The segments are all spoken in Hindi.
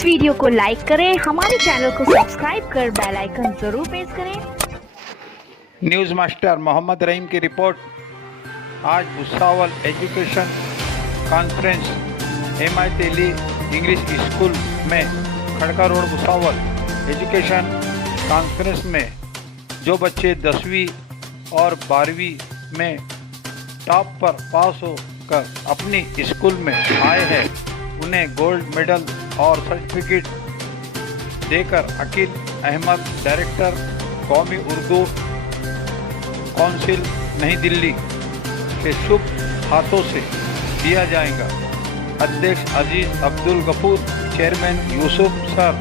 इस वीडियो को लाइक करें, हमारे चैनल को सब्सक्राइब कर बेल आइकन जरूर प्रेस करें। न्यूज़ मास्टर मोहम्मद रहीम की रिपोर्ट। आज भुसावल एजुकेशन कॉन्फ्रेंस MI तेली इंग्लिश स्कूल में खड़का रोड भुसावल एजुकेशन कॉन्फ्रेंस में जो बच्चे 10वीं और 12वीं में टॉप पर पास होकर अपनी स्कूल में आए हैं उन्हें गोल्ड मेडल और सर्टिफिकेट देकर अकील अहमद डायरेक्टर कौमी उर्दू काउंसिल नई दिल्ली के शुभ हाथों से दिया जाएगा। अध्यक्ष Aziz Abdul Gafoor, chairman Yusuf sir,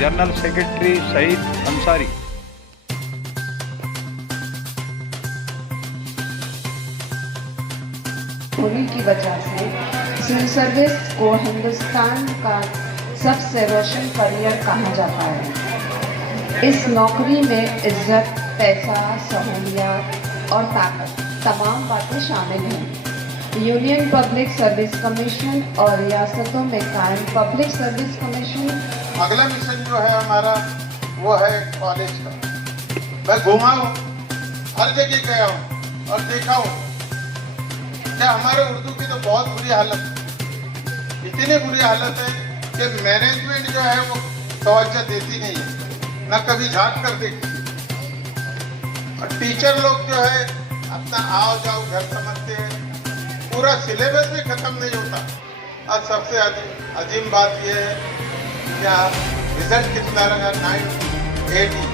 general secretary Saeed Ansari. होने की वजह से सिविल सर्विस को हिंदुस्तान का सबसे रोशन करियर कहा जाता है। इस नौकरी में इज्जत, पैसा, सहूलियत और ताकत तमाम बातें शामिल हैं। यूनियन पब्लिक सर्विस कमीशन और रियासतों में कायम पब्लिक सर्विस कमीशन। अगला मिशन जो है हमारा वो है कॉलेज का। मैं घूमा हूँ, हर जगह गया हूँ और देखा हूँ कि हमारे उर्दू की तो बहुत बुरी हालत है। इतनी बुरी हालत है कि मैनेजमेंट जो है वो तवज्जो देती नहीं है, न कभी झांक कर देखती। और टीचर लोग जो है अपना आओ जाओ घर समझते हैं, पूरा सिलेबस भी खत्म नहीं होता। और सबसे अजीम बात यह है क्या रिजल्ट कितना रहा, 90, 80।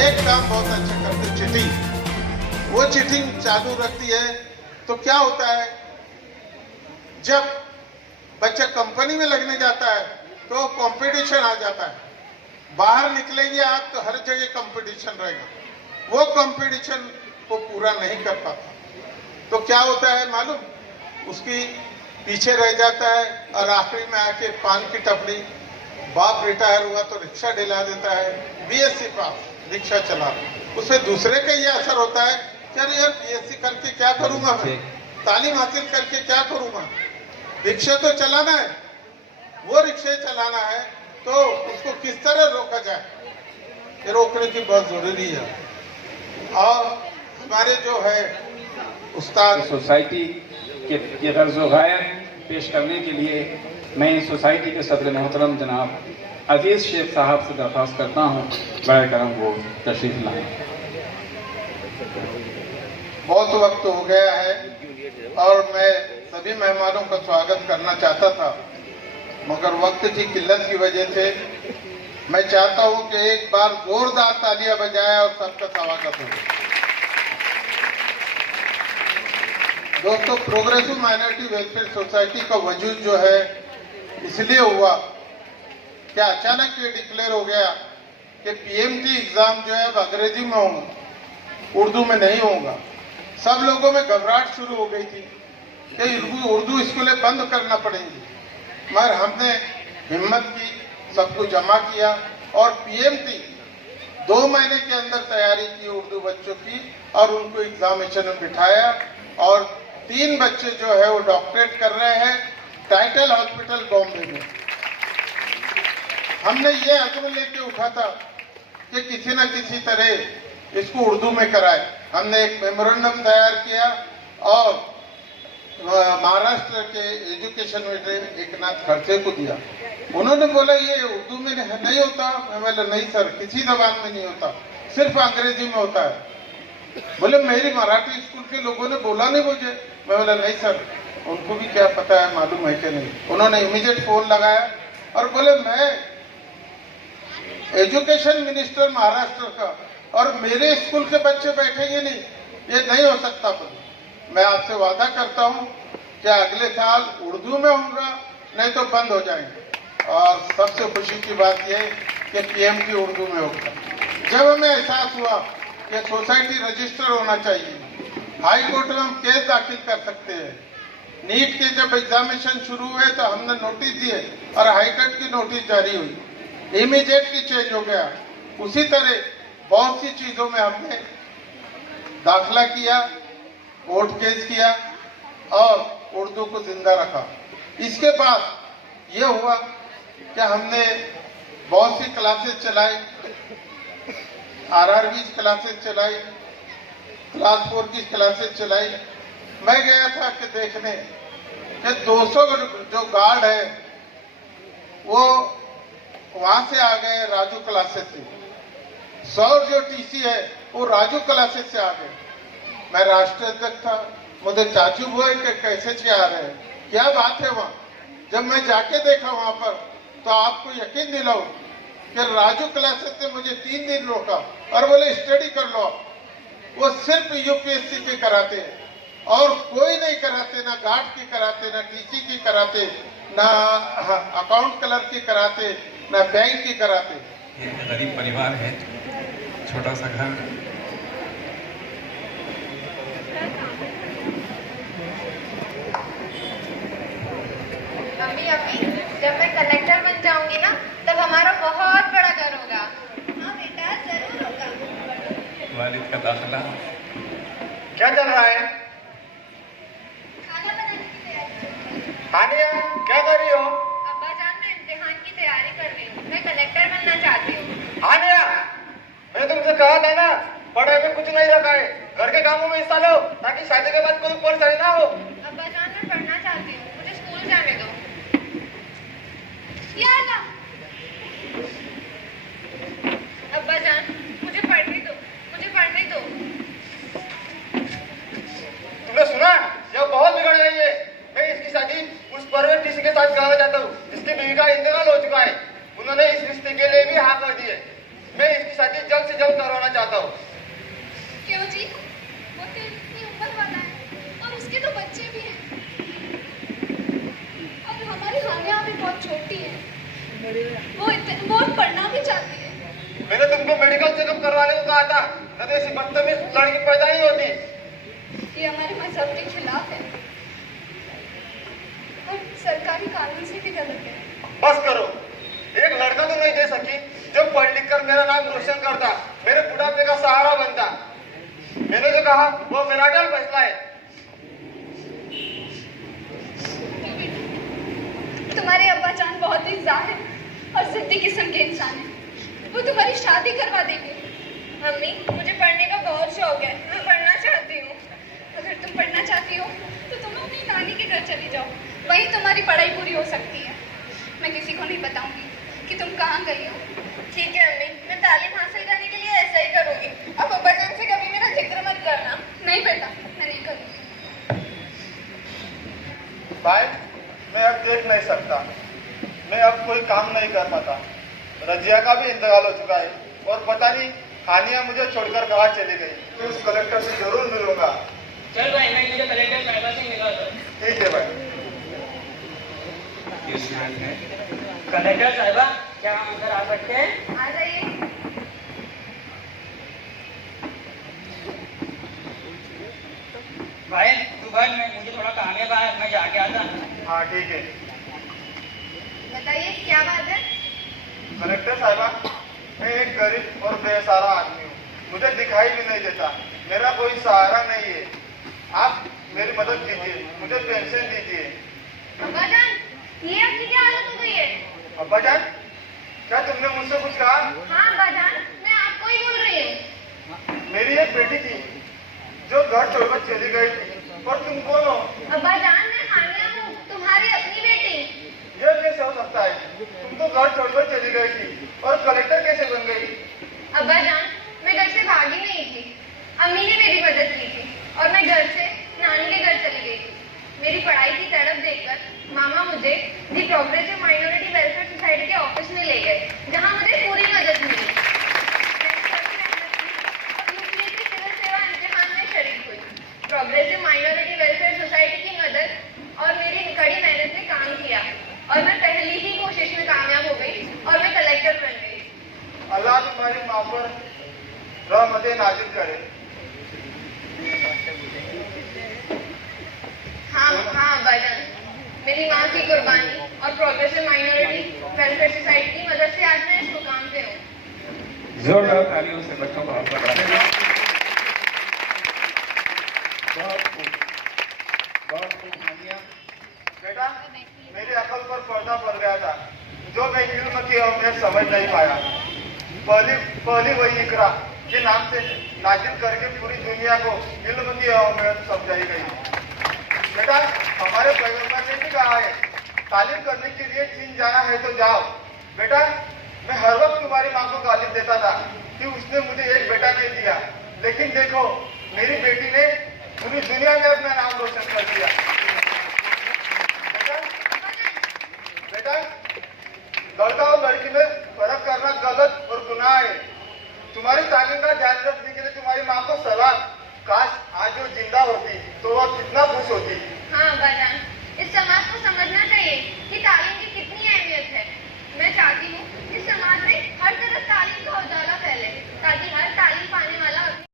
एक काम बहुत अच्छा करते, चीटिंग। वो चीटिंग चालू रखती है तो क्या होता है, जब बच्चा कंपनी में लगने जाता है तो कंपटीशन आ जाता है। बाहर निकलेंगे आप तो हर जगह कंपटीशन रहेगा। वो कंपटीशन को पूरा नहीं कर पाता तो क्या होता है मालूम, उसकी पीछे रह जाता है और आखिरी में आके पान की टपली, बाप रिटायर हुआ तो रिक्शा दिला देता है, BSc पास रिक्शा चला, उससे दूसरे का ये असर होता है कि अरे यार BSc करके क्या करूंगा, मैं तालीम हासिल करके क्या करूंगा, रिक्शा तो चलाना है। वो रिक्शे चलाना है तो उसको किस तरह रोका जाए, ये रोकने की बहुत जरूरी है। और हमारे जो है उस्ताद सोसाइटी के गर्ज़ गायब पेश करने के लिए मैं सोसाइटी के सदर मोहतरम जनाब अजीज़ शेख साहब से दरख्वास्त करता हूँ बड़े करम वो तशरीफ लाएं। बहुत वक्त हो गया है और मैं सभी मेहमानों का स्वागत करना चाहता था, मगर वक्त की किल्लत की वजह से मैं चाहता हूं कि एक बार जोरदार तालियां बजाएं और सबका स्वागत हो। दोस्तों, प्रोग्रेसिव माइनॉरिटी वेलफेयर सोसाइटी का वजूद जो है इसलिए हुआ कि अचानक ये डिक्लेयर हो गया कि PMT एग्जाम जो है अब अंग्रेजी में होगा, उर्दू में नहीं होगा। सब लोगों में घबराहट शुरू हो गई थी कि उर्दू स्कूलें बंद करना पड़ेंगी, मगर हमने हिम्मत की, सबको जमा किया और PMT 2 महीने के अंदर तैयारी की उर्दू बच्चों की और उनको एग्जामिनेशन में बिठाया और 3 बच्चे जो है वो डॉक्टरेट कर रहे हैं टाइटल हॉस्पिटल बॉम्बे में। हमने ये अज़्म लेके उठा था कि किसी न किसी तरह इसको उर्दू में कराए। हमने एक मेमोरेंडम तैयार किया और महाराष्ट्र के एजुकेशन मिनिस्टर एकनाथ खड़से को दिया। उन्होंने बोला ये उर्दू में नहीं होता। मैं बोला नहीं सर, किसी जबान में नहीं होता, सिर्फ अंग्रेजी में होता है। बोले मेरी मराठी स्कूल के लोगों ने बोला नहीं मुझे। मैं बोला नहीं सर, उनको भी क्या पता है, मालूम है कि नहीं। उन्होंने इमीडिएट फोन लगाया और बोले मैं एजुकेशन मिनिस्टर महाराष्ट्र का और मेरे स्कूल के बच्चे बैठेंगे नहीं, ये नहीं हो सकता। मैं आपसे वादा करता हूं कि अगले साल उर्दू में होगा, नहीं तो बंद हो जाएंगे। और सबसे खुशी की बात यह है कि PMT उर्दू में होगा। जब हमें एहसास हुआ कि सोसाइटी रजिस्टर होना चाहिए, हाई कोर्ट में हम केस दाखिल कर सकते हैं। नीट के जब एग्जामिनेशन शुरू हुए तो हमने नोटिस दिए और हाई कोर्ट की नोटिस जारी हुई, इमीडिएटली चेंज हो गया। उसी तरह बहुत सी चीजों में हमने दाखिला किया, कोर्ट केस किया और उर्दू को जिंदा रखा। इसके बाद ये हुआ कि हमने बहुत सी क्लासेस चलाई, RRB क्लासेस चलाई, क्लास 4 की क्लासेस चलाई। मैं गया था कि देखने कि 200 जो गार्ड है वो वहां से आ गए राजू क्लासेस से, 100 जो TC है वो राजू क्लासेस से आ गए। मैं राष्ट्रीय अध्यक्ष था, मुझे चाचू बोले कि कैसे से आ रहे हैं, क्या बात है वहां। जब मैं जाके देखा वहां पर तो आपको यकीन दिलाऊं कि राजू क्लासेस से मुझे 3 दिन रोका और बोले स्टडी कर लो। वो सिर्फ UPSC के कराते हैं और कोई नहीं कराते, ना गार्ड की कराते, ना TC की कराते, ना अकाउंट क्लर्क की कराते, ना बैंक की कराते। एक गरीब परिवार है, छोटा सा घर। अम्मी अम्मी, जब मैं कलेक्टर बन जाऊंगी ना तब हमारा बहुत बड़ा घर होगा। हाँ बेटा, जरूर होगा। वालिद का दाखिला। क्या चल रहा है? खाना बनाने की तैयारी। हानिया, क्या कर रही हो? अब्बा जान, मैं इम्तिहान की तैयारी कर रही हूँ। मैं कलेक्टर बनना चाहती हूँ। हानिया, मैंने तुमसे कहा था ना, पढ़ाई में कुछ नहीं रखा है, घर के कामों में हिस्सा लो ताकि शादी के बाद कोई परेशानी ना हो। अब्बा जान, मैं पढ़ना चाहती हूँ, मुझे स्कूल जाने दो। या अल्लाह। अब्बा जान, मुझे पढ़ने दो, मुझे पढ़ने दो। तुमने सुना? यह बहुत बिगड़ गई है। मैं इसकी शादी उस परवेज TC के साथ कराना चाहता हूँ जिसकी बीवी का इंतकाल हो चुका है। उन्होंने इस रिश्ते के लिए भी हाँ कर दी है। मैं इसकी शादी जल्द से जल्द करवाना चाहता हूँ। क्यों जी? वो तो इतनी उम्र वाला है और उसके तो बच्चे भी हैं। और हमारी हानिया भी बहुत छोटी है, वो पढ़ना भी चाहती है। मैंने तुमको मेडिकल चेकअप करवाने को कहा था, न तो ऐसी बदतमीज लड़की पैदा नहीं होती। ये हमारे मजहब के खिलाफ है और सरकारी कानून से भी गलत है। बस करो, एक लड़का तो नहीं दे सकी जो पढ़ लिख कर मेरा नाम रोशन करता, मेरे बुढ़ापे का सहारा बनता। मैंने जो कहा वो मेरा अटल फैसला है। तुम्हारे अब्बा जान बहुत ही जाहिर और जिद्दी किस्म के इंसान है, वो तुम्हारी शादी करवा देंगे। मम्मी, मुझे पढ़ने का बहुत शौक है, मैं पढ़ना चाहती हूँ। अगर तुम पढ़ना चाहती हो तो तुम अपनी नानी के घर चली जाओ, वहीं तुम्हारी पढ़ाई पूरी हो सकती है। मैं किसी को नहीं बताऊंगी कि तुम कहाँ गई हो। ठीक है अम्मी, मैं तालीम हासिल करने के लिए ऐसा ही करूँगी। अब अब्बा जान से कभी मेरा जिक्र मत करना। नहीं बेटा, मैं नहीं करूँगी। भाई, मैं अब देख नहीं सकता, मैं अब कोई काम नहीं कर पाता। रजिया का भी इंतकाल हो चुका है और पता नहीं हानिया मुझे छोड़कर कहाँ चली गई। मैं उस कलेक्टर से जरूर मिलूंगा। चल भाई, मैं मुझे कलेक्टर साहिबा से मिला था। ठीक है भाई। कलेक्टर साहिबा, क्या हम अंदर आ सकते हैं? आ जाइए। भाई तू भाई, मुझे थोड़ा काम है बाहर, मैं जाके आता हूँ। हाँ ठीक है। बताइए क्या बात है? कलेक्टर साहिबा, मैं एक गरीब और बेसहारा आदमी हूँ, मुझे दिखाई भी नहीं देता, मेरा कोई सहारा नहीं है। आप मेरी मदद कीजिए, मुझे पेंशन दीजिए। अब्बा जान, ये आपकी क्या हालत हो गई है? अब्बा जान, क्या तुमने मुझसे कुछ कहा? हाँ अब्बा जान, मैं आपको ही बोल रही हूँ। मेरी एक बेटी थी जो घर छोड़कर चली गई थी, और तुम कौन हो? अब्बा जान, मैं हानिया हूँ, तुम्हारी अपनी बेटी। यह कैसे हो सकता है? तुम तो घर छोड़कर चली गई थी और कलेक्टर कैसे बन गई? अब्बा जान, मैं घर से भागी नहीं थी, अम्मी ने मेरी मदद की थी और मैं घर से नानी के घर चली गई थी। मेरी पढ़ाई की तड़प देखकर मामा मुझे दी प्रोग्रेसिव माइनॉरिटी वेलफेयर सोसाइटी के ऑफिस में ले गए, जहां मुझे पूरी मदद मिली। UPSC सिविल सेवा इम्तिहान में शरीक हुई। प्रोग्रेसिव माइनॉरिटी वेलफेयर सोसाइटी की मदद और मेरी कड़ी मेहनत ने काम किया और मैं पहली ही कोशिश में कामयाब हो गई और मैं कलेक्टर बन गई। अल्लाह तुम्हारी माँ पर रहमत नाजिल करे। हाँ अब्बा जान, मेरी माँ की कुर्बानी और प्रोग्रेसिव माइनॉरिटी वेलफेयर सोसाइटी की मदद से आज मैं इस मुकाम पे हूँ। जोरदार तालियों से बच्चों को हौसला बढ़ाएं। बहुत खूब हानिया। बेटा, मेरी अकल पर पर्दा पड़ गया था। जो की अहमियत समझ नहीं पाया। पहली वही इकरा के नाम से नाजिल करके पूरी दुनिया को इल्म की अहमियत समझाई गई। बेटा, हमारे पैगंबर ने भी कहा है, तालीम करने के लिए चीन जाना है तो जाओ। बेटा, मैं हर वक्त तुम्हारी माँ को गालिब देता था कि उसने मुझे एक बेटा नहीं दिया, लेकिन देखो मेरी बेटी ने पूरी दुनिया में अपना नाम रोशन कर दिया।